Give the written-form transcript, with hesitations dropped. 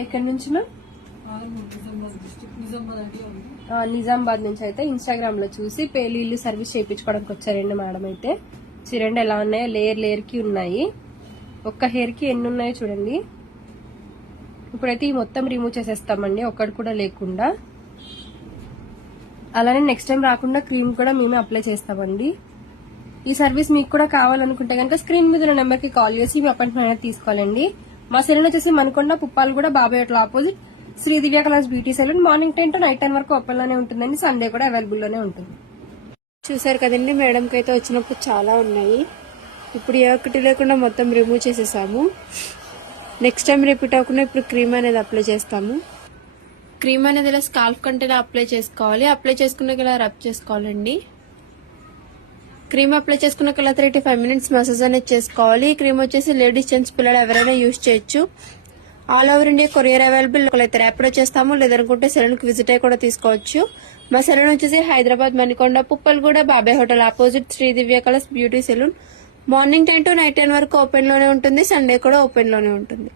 ఎక్కడి నుంచి నిజామాబాద్ నుంచి అయితే ఇన్స్టాగ్రామ్ లో చూసి పేలీలు సర్వీస్ చేయించుకోవడానికి వచ్చారండి మేడం అయితే. చూడండి ఎలా ఉన్నాయో, లేయర్ లేయర్ కి ఉన్నాయి. ఒక్క హెయిర్ కి ఎన్ని ఉన్నాయో చూడండి. ఇప్పుడైతే ఈ మొత్తం రిమూవ్ చేసేస్తామండి, ఒక్కటి కూడా లేకుండా. అలానే నెక్స్ట్ టైం రాకుండా క్రీమ్ కూడా మేమే అప్లై చేస్తామండి. ఈ సర్వీస్ మీకు కూడా కావాలనుకుంటే కనుక స్క్రీన్ మీద ఉన్న నెంబర్ కి కాల్ చేసి మీ అపాయింట్మెంట్ అనేది తీసుకోవాలండి. మా సెలూన్ వచ్చేసి మనకొండ పుప్పాలు కూడా Babai hotel opposite Sri Divya colours beauty salon. Morning 10 to night 10 వరకు ఓపెన్ లోనే ఉంటుందండి. సండే కూడా అవైలబుల్ లోనే ఉంటుంది. చూసారు కదండి, మేడం కి అయితే వచ్చినప్పుడు చాలా ఉన్నాయి. ఇప్పుడు ఏ ఒక్కటి లేకుండా మొత్తం రిమూవ్ చేసేసాము. నెక్స్ట్ టైం రిపీట్ అవ్వకుండా ఇప్పుడు క్రీమ్ అనేది అప్లై చేస్తాము. క్రీమ్ అనేది ఇలా స్కాల్ఫ్ కంటే అప్లై చేసుకోవాలి. అప్లై చేసుకున్నాక ఇలా రబ్ చేసుకోవాలండి. క్రీమ్ అప్లై చేసుకున్నాక ఇలా 35 minutes మసాజ్ అనేది చేసుకోవాలి. ఈ క్రీమ్ వచ్చేసి లేడీస్, జెంట్స్, పిల్లలు ఎవరైనా యూజ్ చేయొచ్చు. All over India courier available. అయితే ర్యాపిడో చేస్తాము, లేదనుకుంటే సెలూన్ కి విజిట్ అయ్యి కూడా తీసుకోవచ్చు. మా సెలూన్ వచ్చేసి Hyderabad Manikonda Puppalguda Babai hotel opposite Sri Divya colours beauty salon. Morning 10 to night 10 వరకు ఓపెన్ లోనే ఉంటుంది. సండే కూడా ఓపెన్ లోనే ఉంటుంది.